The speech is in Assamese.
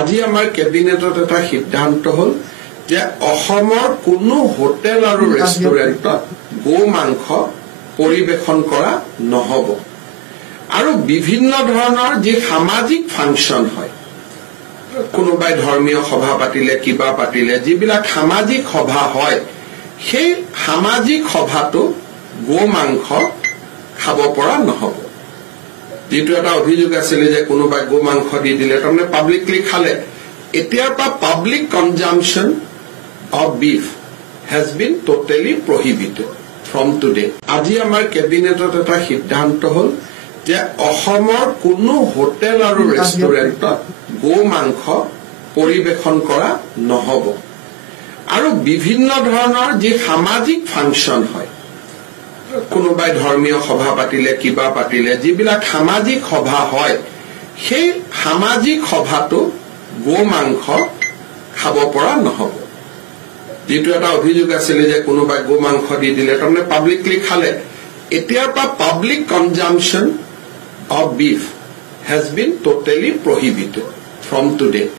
আজি আমাৰ কেবিনেটত এটা সিদ্ধান্ত হল যে অসমৰ কোনো হোটেল আৰু ৰেষ্টুৰেণ্টত গো মাংস পৰিবেশন কৰা নহব আৰু বিভিন্ন ধৰণৰ যে সামাজিক ফাংচন হয় কোনোবাই ধৰ্মীয় সভা পাতিলে কিবা পাতিলে যিবিলাক সামাজিক সভা হয় সেই সামাজিক সভাটো গো মাংস খাব পৰা নহব যেটো এটা অভিযোগ আছিল যে কোনোবাই গো মাংস দি দিলে তাৰমানে পাব্লিকলি খালে এতিয়াৰ পৰা public consumption of beef has been totally prohibited from today. আজি আমাৰ কেবিনেটত এটা সিদ্ধান্ত হল যে অসমৰ কোনো হোটেল আৰু ৰেষ্টুৰেণ্টত গো মাংস পৰিবেশন কৰা নহব আৰু বিভিন্ন ধৰণৰ যে সামাজিক ফাংচন হয় কোনোবাই ধৰ্মীয় সভা পাতিলে কিবা পাতিলে যিবিলাক সামাজিক সভা হয় সেই সামাজিক সভাটো গো মাংস খাব পৰা নহব যেটো এটা অভিযোগ আছিল যে কোনোবাই গো মাংস দি দিলে তাৰমানে পাব্লিকলি খালে এতিয়াৰ পৰা public consumption of beef has been totally prohibited from today.